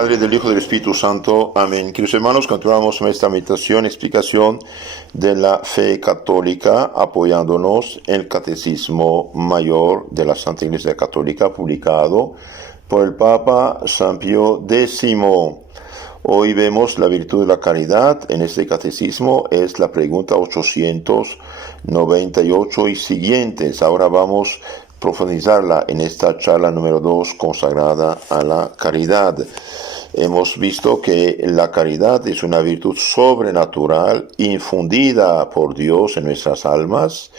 Padre, del Hijo y del Espíritu Santo. Amén. Queridos hermanos, continuamos nuestra meditación, explicación de la fe católica, apoyándonos en el Catecismo Mayor de la Santa Iglesia Católica, publicado por el Papa San Pío X. Hoy vemos la virtud de la caridad. En este catecismo es la pregunta 898 y siguientes. Ahora vamos a profundizarla en esta charla número 2 consagrada a la caridad. Hemos visto que la caridad es una virtud sobrenatural infundida por Dios en nuestras almas,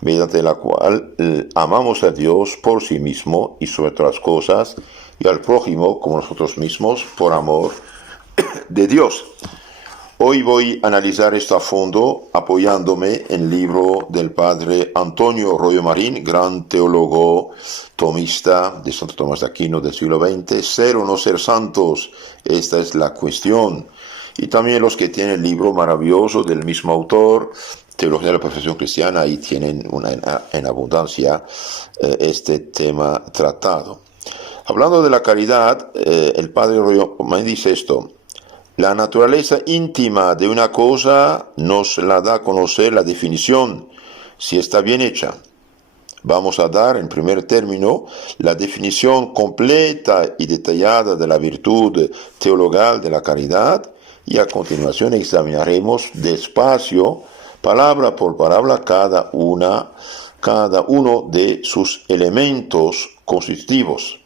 mediante la cual amamos a Dios por sí mismo y sobre todas las cosas, y al prójimo como nosotros mismos por amor de Dios. Hoy voy a analizar esto a fondo apoyándome en el libro del padre Antonio Royo Marín, gran teólogo tomista de Santo Tomás de Aquino del siglo XX. Ser o no ser santos, esta es la cuestión. Y también los que tienen el libro maravilloso del mismo autor, Teología de la Perfección Cristiana, ahí tienen en abundancia este tema tratado. Hablando de la caridad, el padre Royo Marín dice esto: la naturaleza íntima de una cosa nos la da a conocer la definición, si está bien hecha. Vamos a dar, en primer término, la definición completa y detallada de la virtud teologal de la caridad, y a continuación examinaremos despacio, palabra por palabra, cada uno de sus elementos constitutivos.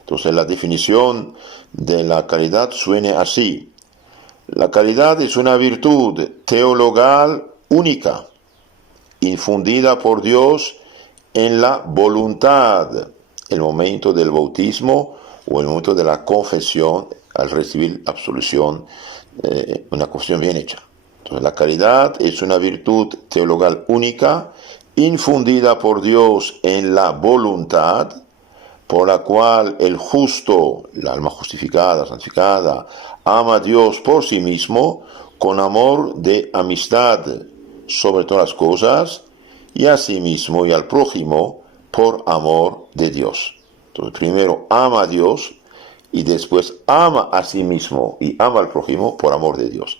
Entonces, la definición de la caridad suena así: la caridad es una virtud teologal única, infundida por Dios en la voluntad, el momento del bautismo o el momento de la confesión, al recibir absolución, una confesión bien hecha. Entonces, la caridad es una virtud teologal única, infundida por Dios en la voluntad, por la cual el justo, el alma justificada, santificada, ama a Dios por sí mismo, con amor de amistad sobre todas las cosas, y a sí mismo y al prójimo por amor de Dios. Entonces, primero ama a Dios y después ama a sí mismo y ama al prójimo por amor de Dios.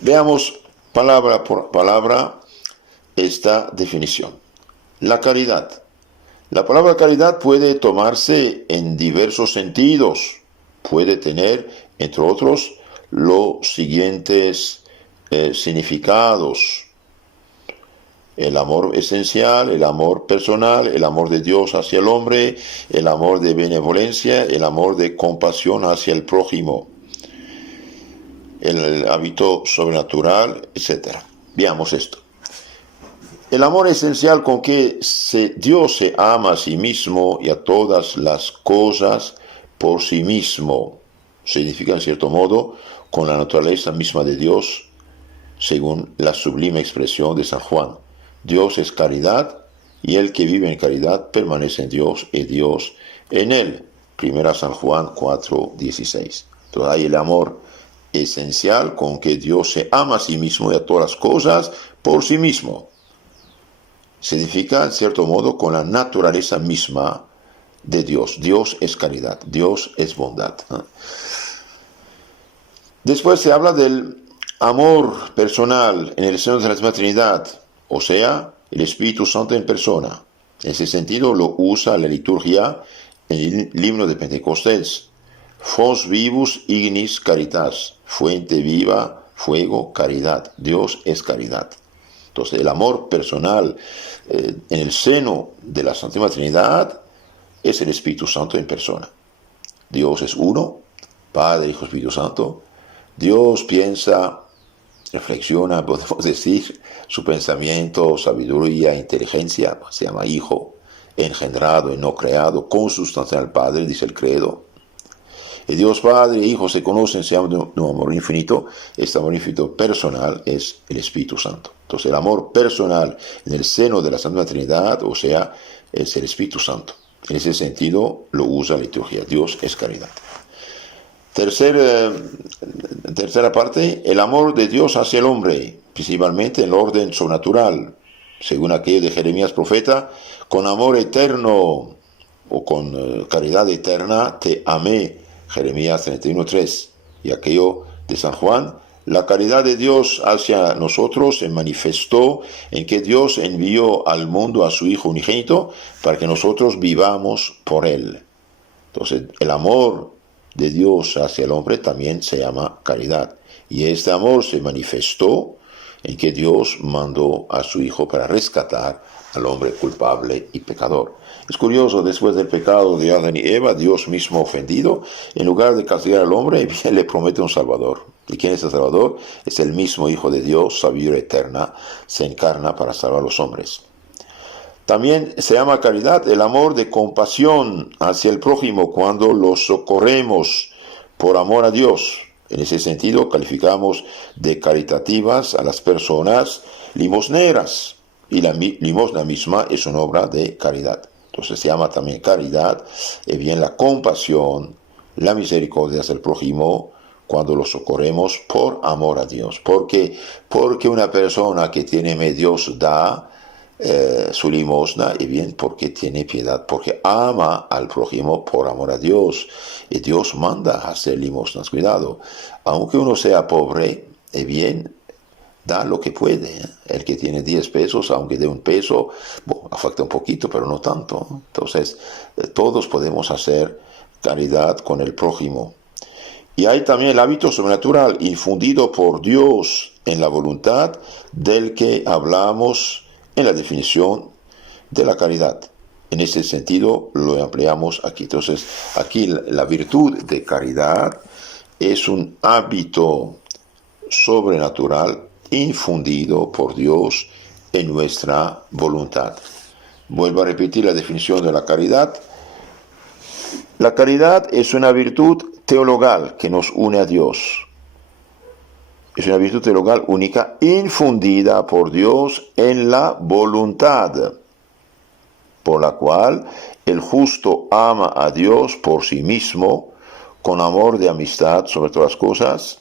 Veamos palabra por palabra esta definición. La caridad. La palabra caridad puede tomarse en diversos sentidos. Puede tener, entre otros, los siguientes significados: el amor esencial, el amor personal, el amor de Dios hacia el hombre, el amor de benevolencia, el amor de compasión hacia el prójimo, el hábito sobrenatural, etc. Veamos esto. El amor esencial con que Dios se ama a sí mismo y a todas las cosas por sí mismo significa, en cierto modo, con la naturaleza misma de Dios, según la sublime expresión de San Juan: Dios es caridad, y el que vive en caridad permanece en Dios y Dios en él. Primera San Juan 4:16. Entonces hay el amor esencial con que Dios se ama a sí mismo y a todas las cosas por sí mismo. Significa, en cierto modo, con la naturaleza misma de Dios. Dios es caridad, Dios es bondad. Después se habla del amor personal en el seno de la Santísima Trinidad, o sea, el Espíritu Santo en persona. En ese sentido lo usa la liturgia en el himno de Pentecostés: Fos vivus ignis caritas, fuente viva, fuego, caridad. Dios es caridad. Entonces, el amor personal en el seno de la Santísima Trinidad es el Espíritu Santo en persona. Dios es uno, Padre, Hijo, Espíritu Santo. Dios piensa, reflexiona, podemos decir, su pensamiento, sabiduría, inteligencia, se llama Hijo, engendrado y no creado, consubstancial al Padre, dice el credo. Y Dios Padre e Hijo se conocen, se aman de un amor infinito. Este amor infinito personal es el Espíritu Santo. Entonces, el amor personal en el seno de la Santa Trinidad, o sea, es el Espíritu Santo. En ese sentido lo usa la liturgia: Dios es caridad. Tercera parte: el amor de Dios hacia el hombre, principalmente en el orden sobrenatural, según aquello de Jeremías profeta: con amor eterno o con caridad eterna te amé, Jeremías 31:3, y aquello de San Juan, la caridad de Dios hacia nosotros se manifestó en que Dios envió al mundo a su Hijo unigénito para que nosotros vivamos por Él. Entonces, el amor de Dios hacia el hombre también se llama caridad. Y este amor se manifestó en que Dios mandó a su Hijo para rescatar al hombre culpable y pecador. Es curioso, después del pecado de Adán y Eva, Dios mismo ofendido, en lugar de castigar al hombre, bien le promete un Salvador. ¿Y quién es el Salvador? Es el mismo Hijo de Dios, sabiduría eterna, se encarna para salvar a los hombres. También se llama caridad el amor de compasión hacia el prójimo cuando lo socorremos por amor a Dios. En ese sentido, calificamos de caritativas a las personas limosneras, y la limosna misma es una obra de caridad. Entonces se llama también caridad, bien la compasión, la misericordia hacia el prójimo cuando lo socorremos por amor a Dios. Porque una persona que tiene Dios da su limosna, y bien porque tiene piedad, porque ama al prójimo por amor a Dios, y Dios manda a hacer limosnas. Cuidado, aunque uno sea pobre, bien da lo que puede. El que tiene 10 pesos, aunque dé un peso, afecta un poquito, pero no tanto. Entonces, todos podemos hacer caridad con el prójimo. Y hay también el hábito sobrenatural infundido por Dios en la voluntad del que hablamos en la definición de la caridad. En ese sentido lo empleamos aquí. Entonces, aquí la virtud de caridad es un hábito sobrenatural infundido por Dios en nuestra voluntad. Vuelvo a repetir la definición de la caridad. La caridad es una virtud teologal que nos une a Dios. Es una virtud teologal única, infundida por Dios en la voluntad, por la cual el justo ama a Dios por sí mismo, con amor de amistad sobre todas las cosas.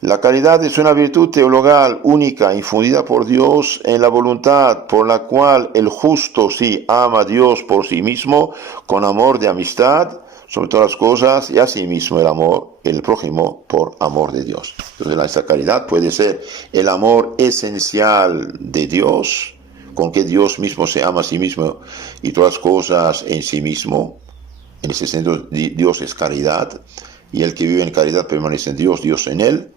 La caridad es una virtud teologal única, infundida por Dios en la voluntad, por la cual el justo sí ama a Dios por sí mismo, con amor de amistad sobre todas las cosas, y asimismo el prójimo por amor de Dios. Entonces, esta caridad puede ser el amor esencial de Dios, con que Dios mismo se ama a sí mismo y todas las cosas en sí mismo. En ese sentido, Dios es caridad, y el que vive en caridad permanece en Dios, Dios en él.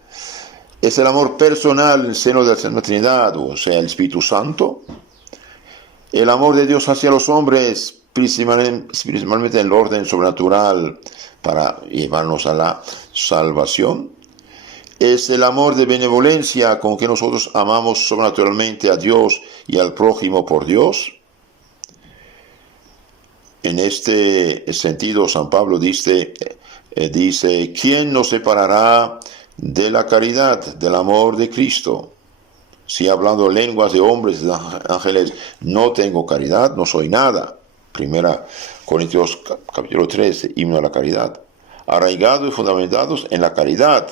Es el amor personal en el seno de la Santa Trinidad, o sea, el Espíritu Santo. El amor de Dios hacia los hombres, principalmente en el orden sobrenatural para llevarnos a la salvación. Es el amor de benevolencia con que nosotros amamos sobrenaturalmente a Dios y al prójimo por Dios. En este sentido, San Pablo dice, ¿quién nos separará de la caridad, del amor de Cristo? Si hablando lenguas de hombres, de ángeles, no tengo caridad, no soy nada. 1 Corintios capítulo 13, himno a la caridad. Arraigados y fundamentados en la caridad.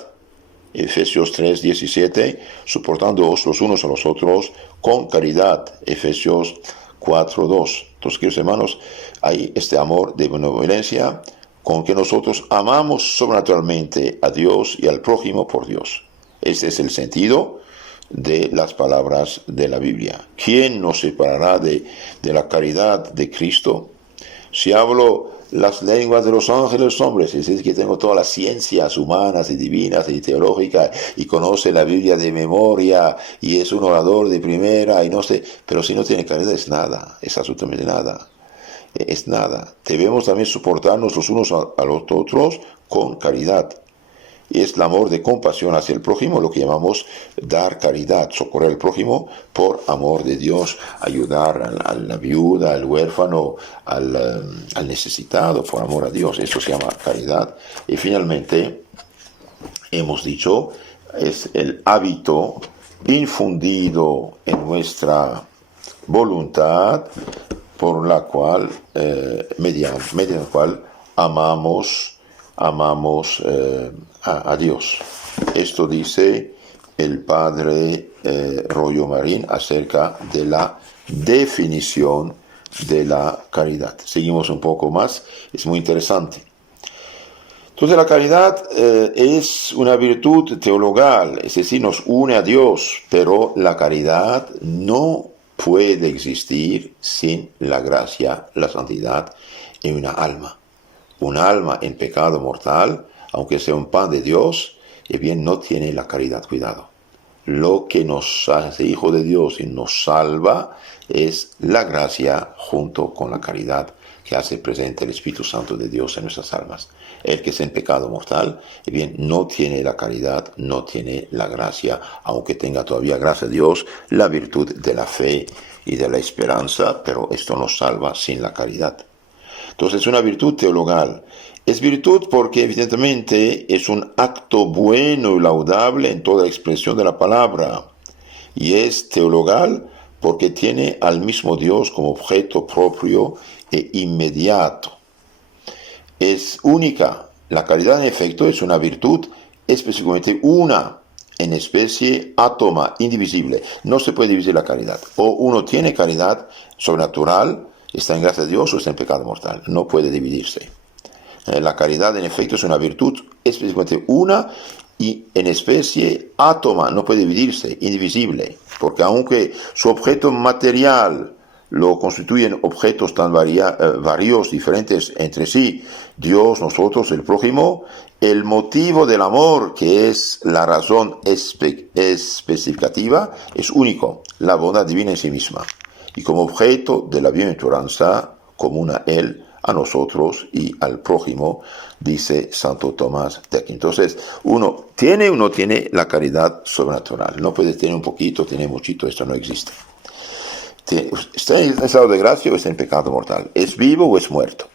Efesios 3, 17, soportándoos los unos a los otros con caridad. Efesios 4, 2. Entonces, queridos hermanos, hay este amor de benevolencia con que nosotros amamos sobrenaturalmente a Dios y al prójimo por Dios. Ese es el sentido de las palabras de la Biblia. ¿Quién nos separará de la caridad de Cristo? Si hablo las lenguas de los ángeles hombres, es decir, que tengo todas las ciencias humanas y divinas y teológicas, y conoce la Biblia de memoria, y es un orador de primera, y no sé, pero si no tiene caridad es nada, es absolutamente nada. Es nada. Debemos también soportarnos los unos a los otros con caridad. Y es el amor de compasión hacia el prójimo, lo que llamamos dar caridad, socorrer al prójimo por amor de Dios, ayudar a la viuda, al huérfano, al necesitado, por amor a Dios. Eso se llama caridad. Y finalmente, hemos dicho, es el hábito infundido en nuestra voluntad, por la cual, mediante la cual amamos a Dios. Esto dice el padre Rollo Marín acerca de la definición de la caridad. Seguimos un poco más, es muy interesante. Entonces la caridad es una virtud teologal, es decir, nos une a Dios, pero la caridad no puede existir sin la gracia, la santidad en una alma. Un alma en pecado mortal, aunque sea un pan de Dios, bien no tiene la caridad, cuidado. Lo que nos hace hijo de Dios y nos salva es la gracia junto con la caridad que hace presente el Espíritu Santo de Dios en nuestras almas. El que es en pecado mortal, bien, no tiene la caridad, no tiene la gracia, aunque tenga todavía, gracias a Dios, la virtud de la fe y de la esperanza, pero esto nos salva sin la caridad. Entonces es una virtud teologal. Es virtud porque evidentemente es un acto bueno y laudable en toda expresión de la palabra. Y es teologal porque tiene al mismo Dios como objeto propio e inmediato. Es única. La caridad en efecto es una virtud específicamente una, en especie átoma, indivisible. No se puede dividir la caridad. O uno tiene caridad sobrenatural, está en gracia de Dios, o está en pecado mortal. No puede dividirse. La caridad en efecto es una virtud específicamente una y en especie átoma, no puede dividirse, indivisible. Porque aunque su objeto material lo constituyen objetos tan varios, diferentes entre sí, Dios, nosotros, el prójimo, el motivo del amor, que es la razón especificativa, es único, la bondad divina en sí misma. Y como objeto de la bienaventuranza común a él, a nosotros y al prójimo, dice Santo Tomás de Aquino. Entonces, uno tiene la caridad sobrenatural. No puede tener un poquito, tener muchito, esto no existe. ¿Está en estado de gracia o está en pecado mortal? ¿Es vivo o es muerto?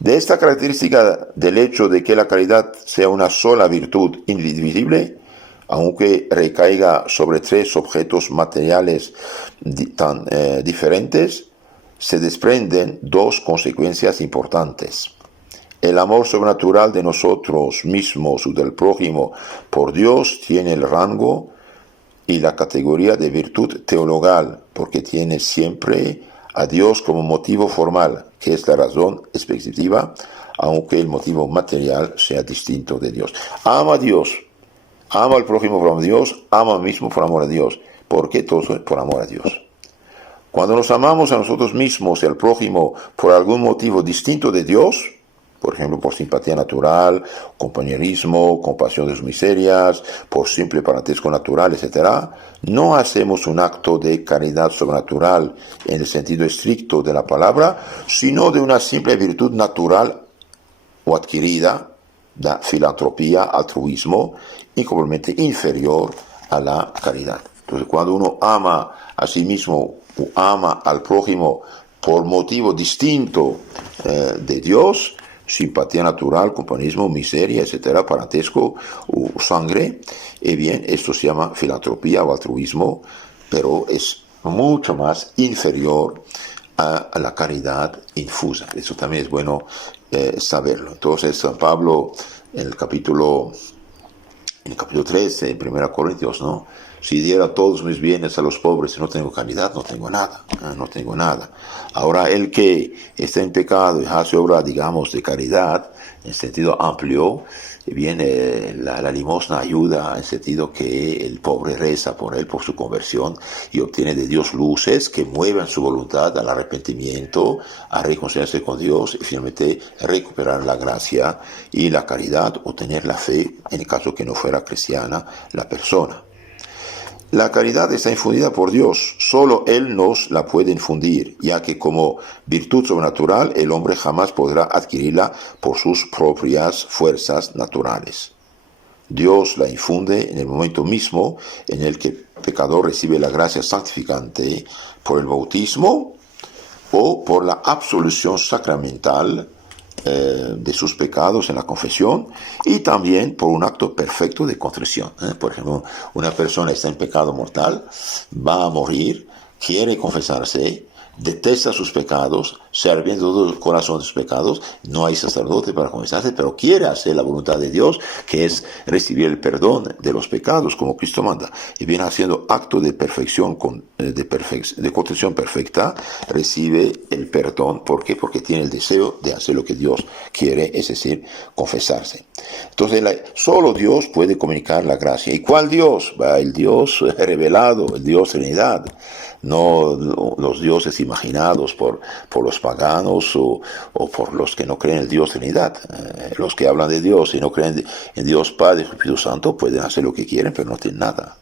De esta característica del hecho de que la caridad sea una sola virtud indivisible, aunque recaiga sobre tres objetos materiales tan diferentes, se desprenden dos consecuencias importantes. El amor sobrenatural de nosotros mismos o del prójimo por Dios tiene el rango y la categoría de virtud teologal, porque tiene siempre a Dios como motivo formal, que es la razón expectativa, aunque el motivo material sea distinto de Dios. Ama a Dios, ama al prójimo por amor a Dios, ama a mí mismo por amor a Dios, porque todo es por amor a Dios. Cuando nos amamos a nosotros mismos y al prójimo por algún motivo distinto de Dios, por ejemplo, por simpatía natural, compañerismo, compasión de sus miserias, por simple parentesco natural, etc., no hacemos un acto de caridad sobrenatural en el sentido estricto de la palabra, sino de una simple virtud natural o adquirida, de filantropía, altruismo, incomparablemente inferior a la caridad. Entonces, cuando uno ama a sí mismo o ama al prójimo por motivo distinto de Dios, simpatía natural, compañerismo, miseria, etcétera, parentesco o sangre, bien, esto se llama filantropía o altruismo, pero es mucho más inferior a la caridad infusa. Eso también es bueno saberlo. Entonces, San Pablo, en el capítulo 13, en 1 Corintios, ¿no? Si diera todos mis bienes a los pobres y no tengo caridad, no tengo nada, no tengo nada. Ahora, el que está en pecado y hace obra, digamos, de caridad, en sentido amplio, viene la limosna ayuda en sentido que el pobre reza por él, por su conversión, y obtiene de Dios luces que muevan su voluntad al arrepentimiento, a reconciliarse con Dios y finalmente recuperar la gracia y la caridad o tener la fe, en el caso que no fuera cristiana la persona. La caridad está infundida por Dios, solo Él nos la puede infundir, ya que como virtud sobrenatural el hombre jamás podrá adquirirla por sus propias fuerzas naturales. Dios la infunde en el momento mismo en el que el pecador recibe la gracia santificante por el bautismo o por la absolución sacramental de sus pecados en la confesión y también por un acto perfecto de contrición. Por ejemplo, una persona está en pecado mortal, va a morir, quiere confesarse, detesta sus pecados, se arrepiente de todo el corazón de sus pecados, no hay sacerdote para confesarse, pero quiere hacer la voluntad de Dios, que es recibir el perdón de los pecados, como Cristo manda, y viene haciendo acto de perfección, de contrición perfecta, recibe el perdón. ¿Por qué? Porque tiene el deseo de hacer lo que Dios quiere, es decir, confesarse. Entonces, solo Dios puede comunicar la gracia. ¿Y cuál Dios? El Dios revelado, el Dios Trinidad. No los dioses imaginados por los paganos o por los que no creen en el Dios Trinidad. Los que hablan de Dios y no creen en Dios Padre y Espíritu Santo pueden hacer lo que quieren, pero no tienen nada.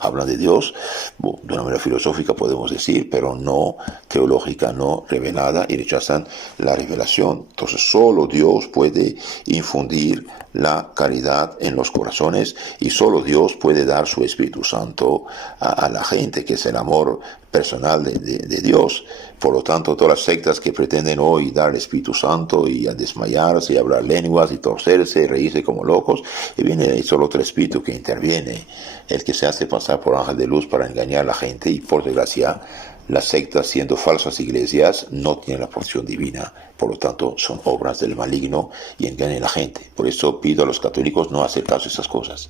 Hablan de Dios, de una manera filosófica podemos decir, pero no teológica, no revelada, y rechazan la revelación. Entonces solo Dios puede infundir la caridad en los corazones, y solo Dios puede dar su Espíritu Santo a la gente, que es el amor personal de Dios. Por lo tanto, todas las sectas que pretenden hoy dar el Espíritu Santo y a desmayarse y hablar lenguas y torcerse y reírse como locos, y viene solo otro espíritu que interviene, el que se hace pasar por ángel de luz para engañar a la gente, y por desgracia las sectas, siendo falsas iglesias, no tienen la porción divina, por lo tanto son obras del maligno y engañan a la gente. Por eso pido a los católicos no hacer caso a esas cosas.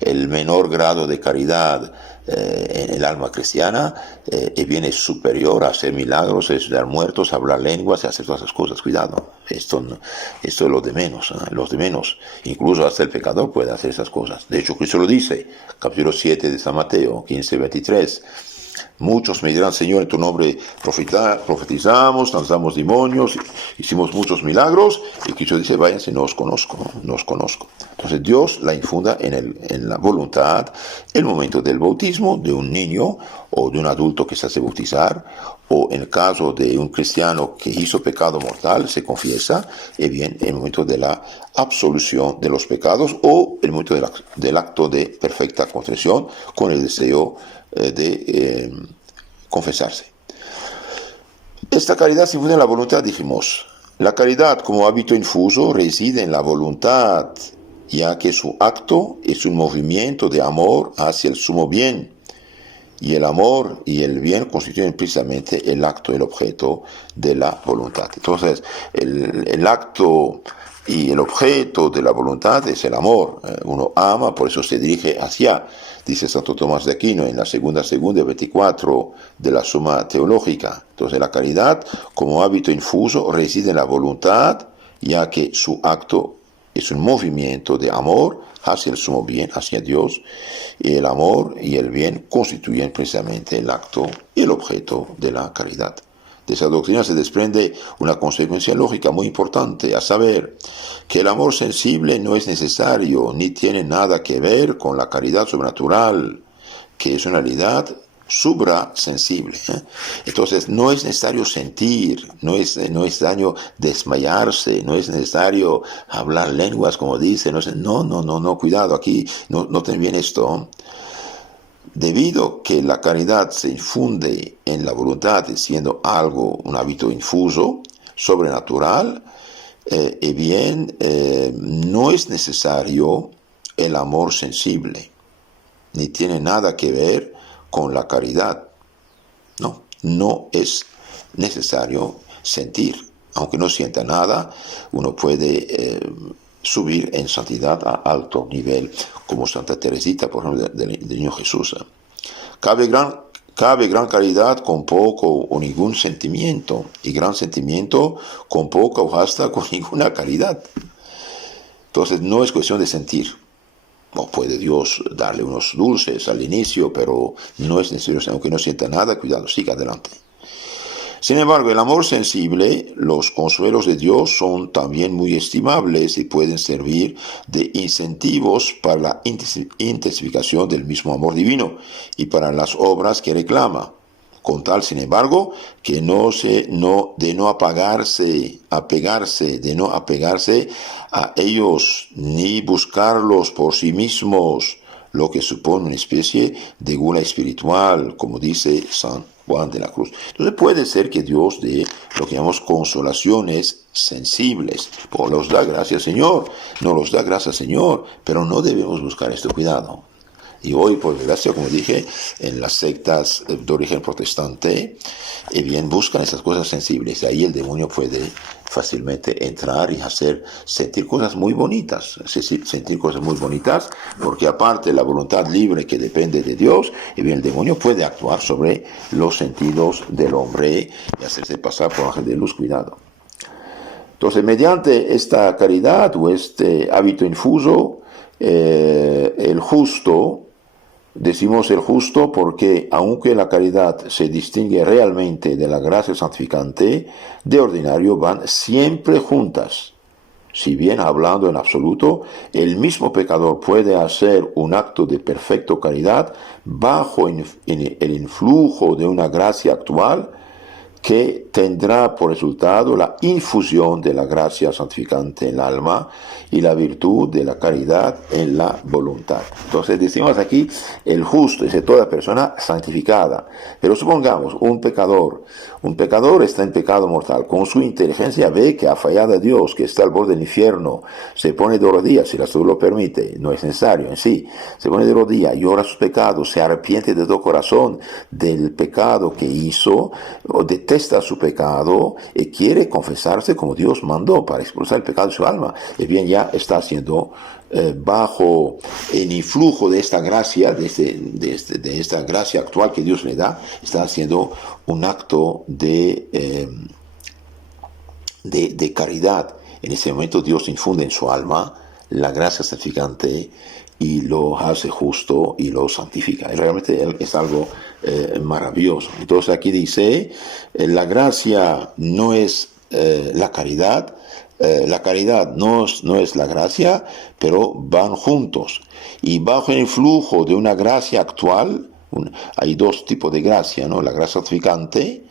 El menor grado de caridad en el alma cristiana viene superior a hacer milagros, a resucitar muertos, a hablar lenguas, a hacer todas esas cosas. Cuidado, esto es lo de menos, los de menos. Incluso hasta el pecador puede hacer esas cosas. De hecho, Cristo lo dice, capítulo 7 de San Mateo, 15-23. Muchos me dirán: Señor, en tu nombre profetizamos, lanzamos demonios, hicimos muchos milagros. Y Cristo dice: váyanse, no os conozco, no os conozco. Entonces Dios la infunda en la voluntad el momento del bautismo de un niño o de un adulto que se hace bautizar, o en el caso de un cristiano que hizo pecado mortal, se confiesa, y bien, el momento de la absolución de los pecados, o el momento del acto de perfecta contrición con el deseo de confesarse. Esta caridad se infunde en la voluntad, dijimos. La caridad como hábito infuso reside en la voluntad, ya que su acto es un movimiento de amor hacia el sumo bien, y el amor y el bien constituyen precisamente el acto, el objeto de la voluntad. Entonces, el acto y el objeto de la voluntad es el amor. Uno ama, por eso se dirige hacia, dice Santo Tomás de Aquino en la segunda 24 de la Suma Teológica. Entonces, la caridad como hábito infuso reside en la voluntad, ya que su acto es un movimiento de amor hacia el sumo bien, hacia Dios, y el amor y el bien constituyen precisamente el acto y el objeto de la caridad. De esa doctrina se desprende una consecuencia lógica muy importante, a saber, que el amor sensible no es necesario ni tiene nada que ver con la caridad sobrenatural, que es una realidad suprasensible. Entonces no es necesario sentir, no es necesario desmayarse, no es necesario hablar lenguas, como dice, no, cuidado, aquí no ten bien esto. Debido que la caridad se infunde en la voluntad, siendo algo, un hábito infuso, sobrenatural, no es necesario el amor sensible, ni tiene nada que ver con la caridad. No es necesario sentir. Aunque no sienta nada, uno puede subir en santidad a alto nivel, como Santa Teresita, por ejemplo, del Niño Jesús. Cabe gran caridad con poco o ningún sentimiento, y gran sentimiento con poca o hasta con ninguna caridad. Entonces no es cuestión de sentir. No puede Dios darle unos dulces al inicio, pero no es necesario, aunque no sienta nada, cuidado, siga adelante. Sin embargo, el amor sensible, los consuelos de Dios son también muy estimables y pueden servir de incentivos para la intensificación del mismo amor divino y para las obras que reclama. Con tal, sin embargo, que de no apegarse a ellos ni buscarlos por sí mismos, lo que supone una especie de gula espiritual, como dice San Juan de la Cruz. Entonces puede ser que Dios dé lo que llamamos consolaciones sensibles. Pues los da gracias Señor, no los da gracias Señor, pero no debemos buscar esto, cuidado. Y hoy, por desgracia, como dije, en las sectas de origen protestante, bien buscan esas cosas sensibles. Y ahí el demonio puede fácilmente entrar y sentir cosas muy bonitas. Sentir cosas muy bonitas, porque aparte de la voluntad libre que depende de Dios, bien el demonio puede actuar sobre los sentidos del hombre y hacerse pasar por ángel de luz. Cuidado. Entonces, mediante esta caridad o este hábito infuso, el justo, decimos el justo porque aunque la caridad se distingue realmente de la gracia santificante, de ordinario van siempre juntas. Si bien hablando en absoluto, el mismo pecador puede hacer un acto de perfecta caridad bajo el influjo de una gracia actual que tendrá por resultado la infusión de la gracia santificante en el alma y la virtud de la caridad en la voluntad. Entonces decimos aquí, el justo es toda persona santificada. Pero supongamos, un pecador está en pecado mortal, con su inteligencia ve que ha fallado a Dios, que está al borde del infierno, se pone de rodillas, si la salud lo permite, no es necesario en sí, se pone de rodillas, llora sus pecados, se arrepiente de todo corazón del pecado que hizo, o detesta su pecado y quiere confesarse como Dios mandó para expulsar el pecado de su alma, y bien ya está haciendo bajo el influjo de esta gracia, de esta gracia actual que Dios le da, está haciendo un acto de caridad. En ese momento Dios infunde en su alma la gracia santificante y lo hace justo y lo santifica. Y realmente es algo maravilloso. Entonces aquí dice, la gracia no es la caridad, la caridad no es la gracia, pero van juntos. Y bajo el influjo de una gracia actual, hay dos tipos de gracia, ¿no? La gracia santificante,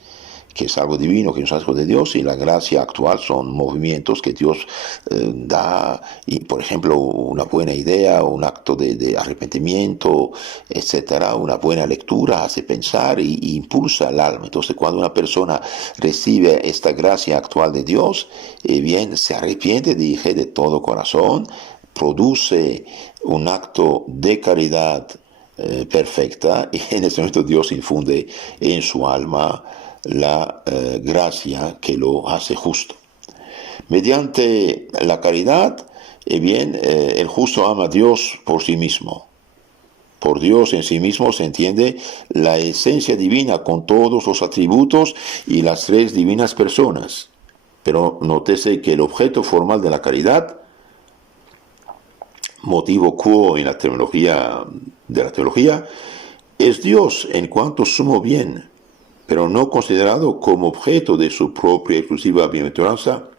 que es algo divino, que nos hace de Dios, y la gracia actual son movimientos que Dios da, y por ejemplo, una buena idea, un acto de arrepentimiento, etcétera, una buena lectura hace pensar y impulsa el alma. Entonces, cuando una persona recibe esta gracia actual de Dios, bien, se arrepiente, dije, de todo corazón, produce un acto de caridad perfecta, y en ese momento Dios infunde en su alma la gracia que lo hace justo. Mediante la caridad, el justo ama a Dios por sí mismo. Por Dios en sí mismo se entiende la esencia divina con todos los atributos y las tres divinas personas. Pero nótese que el objeto formal de la caridad, motivo quo en la terminología de la teología, es Dios en cuanto sumo bien, pero no considerado como objeto de su propia exclusiva bienaventuranza,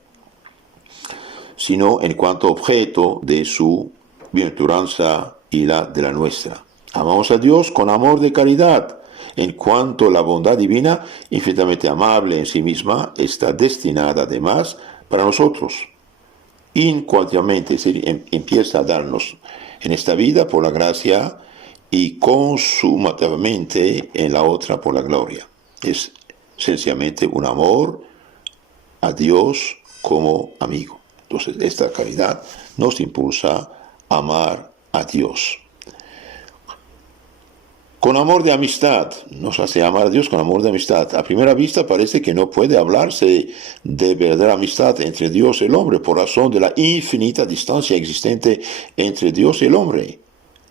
sino en cuanto objeto de su bienaventuranza y la de la nuestra. Amamos a Dios con amor de caridad, en cuanto la bondad divina, infinitamente amable en sí misma, está destinada además para nosotros. Incuantamente empieza a darnos en esta vida por la gracia y consumativamente en la otra por la gloria. Es sencillamente un amor a Dios como amigo. Entonces, esta caridad nos impulsa a amar a Dios. Con amor de amistad, nos hace amar a Dios con amor de amistad. A primera vista parece que no puede hablarse de verdadera amistad entre Dios y el hombre por razón de la infinita distancia existente entre Dios y el hombre.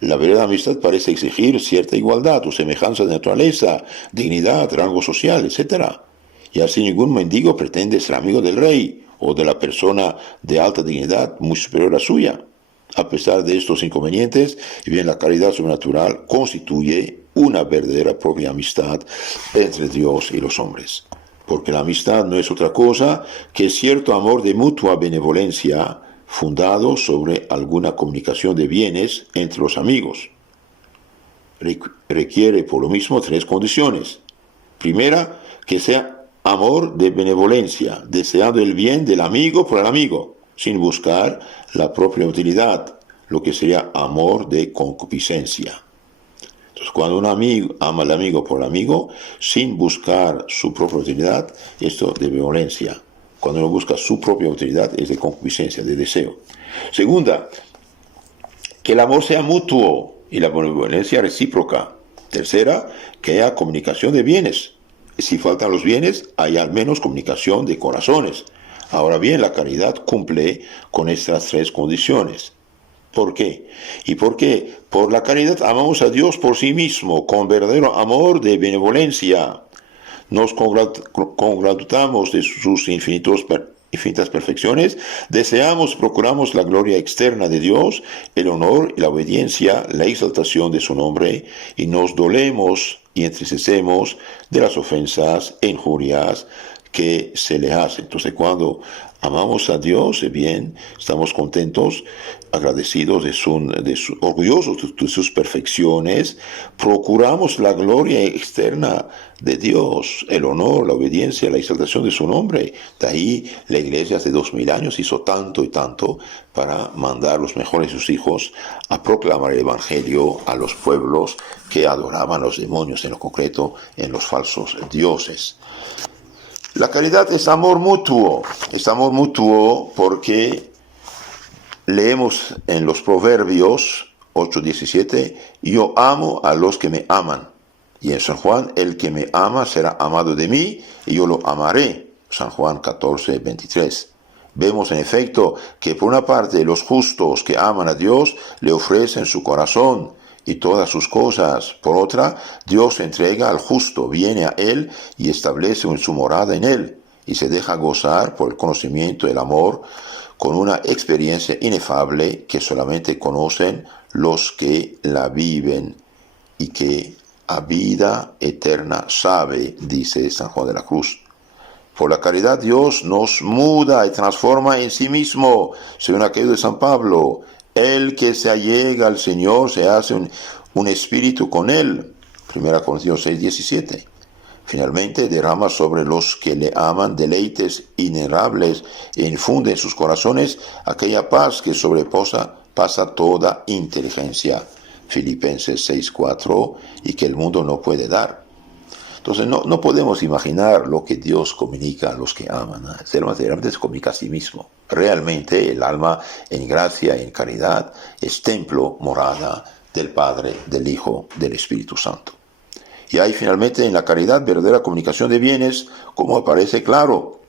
La verdadera amistad parece exigir cierta igualdad o semejanza de naturaleza, dignidad, rango social, etc. Y así ningún mendigo pretende ser amigo del rey o de la persona de alta dignidad muy superior a suya. A pesar de estos inconvenientes, bien la caridad sobrenatural constituye una verdadera propia amistad entre Dios y los hombres. Porque la amistad no es otra cosa que cierto amor de mutua benevolencia, fundado sobre alguna comunicación de bienes entre los amigos. Requiere por lo mismo tres condiciones. Primera, que sea amor de benevolencia, deseando el bien del amigo por el amigo, sin buscar la propia utilidad, lo que sería amor de concupiscencia. Entonces, cuando un amigo ama al amigo por el amigo, sin buscar su propia utilidad, esto de benevolencia. Cuando uno busca su propia utilidad, es de concupiscencia, de deseo. Segunda, que el amor sea mutuo, y la benevolencia recíproca. Tercera, que haya comunicación de bienes. Si faltan los bienes, hay al menos comunicación de corazones. Ahora bien, la caridad cumple con estas tres condiciones. ¿Por qué? ¿Y por qué? Por la caridad amamos a Dios por sí mismo, con verdadero amor de benevolencia. Nos congratulamos de sus infinitas perfecciones, deseamos, procuramos la gloria externa de Dios, el honor y la obediencia, la exaltación de su nombre, y nos dolemos y entristecemos de las ofensas e injurias que se le hacen. Entonces, cuando amamos a Dios, bien, estamos contentos, agradecidos, orgullosos de sus perfecciones, procuramos la gloria externa de Dios, el honor, la obediencia, la exaltación de su nombre. De ahí la iglesia hace 2000 años hizo tanto y tanto para mandar los mejores de sus hijos a proclamar el evangelio a los pueblos que adoraban a los demonios, en lo concreto en los falsos dioses. La caridad es amor mutuo porque leemos en los Proverbios 8:17, yo amo a los que me aman. Y en San Juan, el que me ama será amado de mí y yo lo amaré. San Juan 14:23. Vemos en efecto que por una parte los justos que aman a Dios le ofrecen su corazón y todas sus cosas. Por otra, Dios entrega al justo, viene a él y establece su morada en él, y se deja gozar por el conocimiento y el amor con una experiencia inefable que solamente conocen los que la viven y que a vida eterna sabe, dice San Juan de la Cruz. Por la caridad Dios nos muda y transforma en sí mismo, según aquello de San Pablo. El que se allega al Señor se hace un espíritu con él. 1 Corintios 6:17. Finalmente derrama sobre los que le aman deleites inenarrables e infunde en sus corazones aquella paz que pasa toda inteligencia. Filipenses 6:4, y que el mundo no puede dar. Entonces no podemos imaginar lo que Dios comunica a los que aman. El alma realmente se comunica a sí mismo. Realmente el alma en gracia y en caridad es templo, morada del Padre, del Hijo, del Espíritu Santo. Y hay finalmente en la caridad verdadera comunicación de bienes, como aparece claro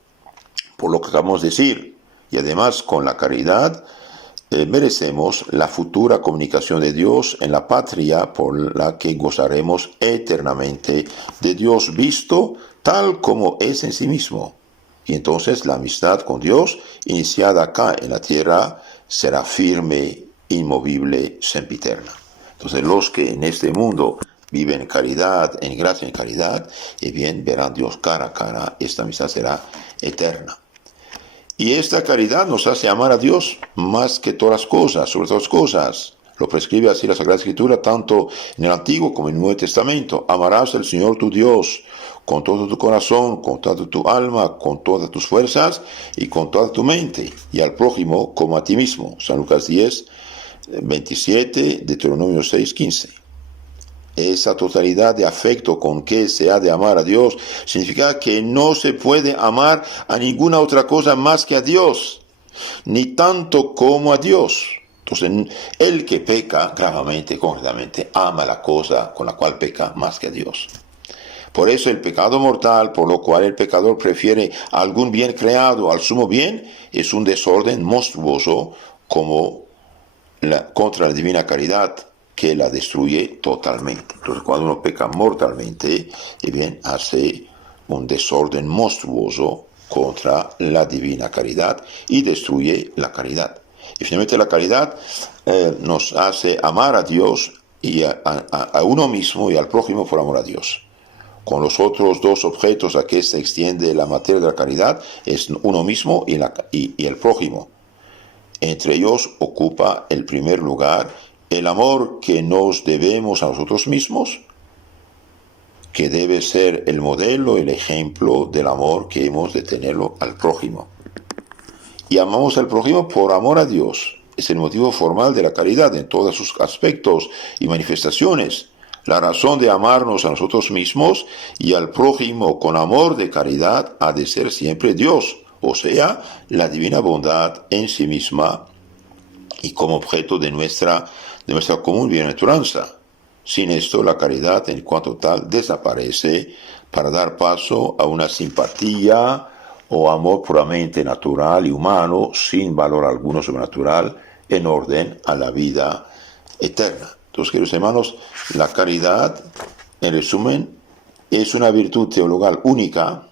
por lo que acabamos de decir. Y además con la caridad merecemos la futura comunicación de Dios en la patria por la que gozaremos eternamente de Dios visto tal como es en sí mismo. Y entonces la amistad con Dios, iniciada acá en la tierra, será firme, inmovible, sempiterna. Entonces los que en este mundo viven en caridad, en gracia, en caridad, y bien verán a Dios cara a cara, esta amistad será eterna. Y esta caridad nos hace amar a Dios más que todas las cosas, sobre todas las cosas. Lo prescribe así la Sagrada Escritura, tanto en el Antiguo como en el Nuevo Testamento. Amarás al Señor tu Dios con todo tu corazón, con toda tu alma, con todas tus fuerzas y con toda tu mente, y al prójimo como a ti mismo. San Lucas 10:27, Deuteronomio 6:15. Esa totalidad de afecto con que se ha de amar a Dios significa que no se puede amar a ninguna otra cosa más que a Dios, ni tanto como a Dios. Entonces, el que peca gravemente, concretamente, ama la cosa con la cual peca más que a Dios. Por eso el pecado mortal, por lo cual el pecador prefiere algún bien creado al sumo bien, es un desorden monstruoso contra la divina caridad, que la destruye totalmente. Entonces, cuando uno peca mortalmente, bien, hace un desorden monstruoso contra la divina caridad y destruye la caridad. Y finalmente la caridad nos hace amar a Dios y a uno mismo y al prójimo por amor a Dios. Con los otros dos objetos a que se extiende la materia de la caridad es uno mismo y el prójimo. Entre ellos ocupa el primer lugar el amor que nos debemos a nosotros mismos, que debe ser el modelo, el ejemplo del amor que hemos de tenerlo al prójimo. Y amamos al prójimo por amor a Dios. Es el motivo formal de la caridad en todos sus aspectos y manifestaciones. La razón de amarnos a nosotros mismos y al prójimo con amor de caridad ha de ser siempre Dios, o sea, la divina bondad en sí misma y como objeto de nuestra de nuestra común bienaventuranza. Sin esto, la caridad en cuanto tal desaparece para dar paso a una simpatía o amor puramente natural y humano, sin valor alguno sobrenatural, en orden a la vida eterna. Entonces, queridos hermanos, la caridad, en resumen, es una virtud teologal única,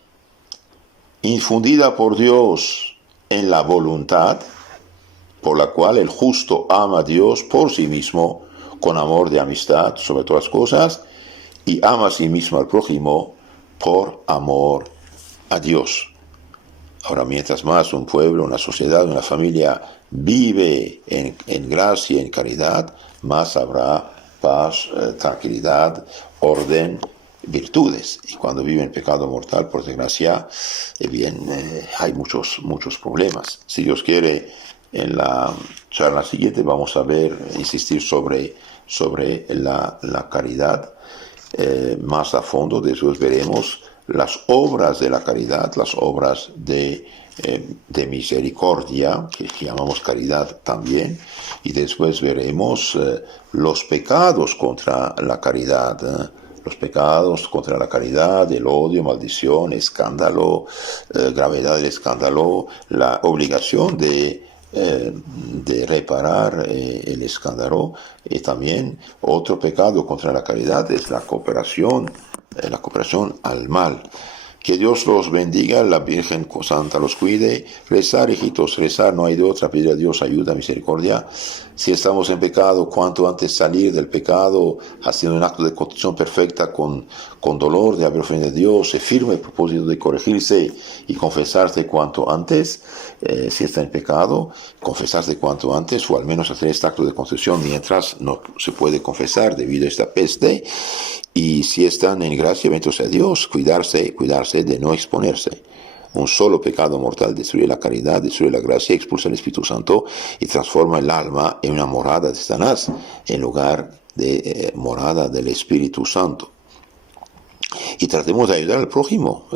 infundida por Dios en la voluntad, por la cual el justo ama a Dios por sí mismo, con amor de amistad sobre todas las cosas, y ama a sí mismo al prójimo por amor a Dios. Ahora, mientras más un pueblo, una sociedad, una familia vive en gracia y en caridad, más habrá paz, tranquilidad, orden, virtudes. Y cuando vive en pecado mortal, por desgracia, hay muchos problemas. Si Dios quiere, en la charla siguiente vamos a insistir sobre la caridad más a fondo. Después veremos las obras de la caridad, las obras de misericordia, que llamamos caridad también, y después veremos los pecados contra la caridad, los pecados contra la caridad, el odio, maldición, escándalo, gravedad del escándalo, la obligación de reparar el escándalo. Y también otro pecado contra la caridad es la cooperación al mal. Que Dios los bendiga, la Virgen Santa los cuide. Rezar, hijitos, rezar, no hay de otra. Pedir a Dios ayuda, misericordia. Si estamos en pecado, cuanto antes salir del pecado, haciendo un acto de contrición perfecta con dolor de haber ofendido a Dios, firme propósito de corregirse y confesarse cuanto antes. Si está en pecado, confesarse cuanto antes, o al menos hacer este acto de contrición mientras no se puede confesar debido a esta peste. Y si están en gracia, bendito sea Dios, cuidarse de no exponerse. Un solo pecado mortal destruye la caridad, destruye la gracia, expulsa el Espíritu Santo y transforma el alma en una morada de Satanás, en lugar de morada del Espíritu Santo. Y tratemos de ayudar al prójimo,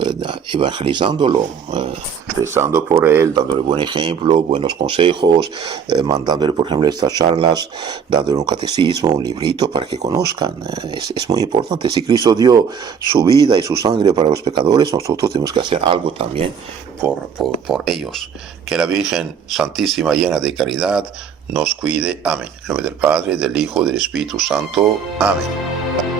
evangelizándolo, rezando por él, dándole buen ejemplo, buenos consejos, mandándole, por ejemplo, estas charlas, dándole un catecismo, un librito para que conozcan. Es muy importante. Si Cristo dio su vida y su sangre para los pecadores, nosotros tenemos que hacer algo también por ellos. Que la Virgen Santísima, llena de caridad, nos cuide. Amén. En nombre del Padre, del Hijo, del Espíritu Santo. Amén.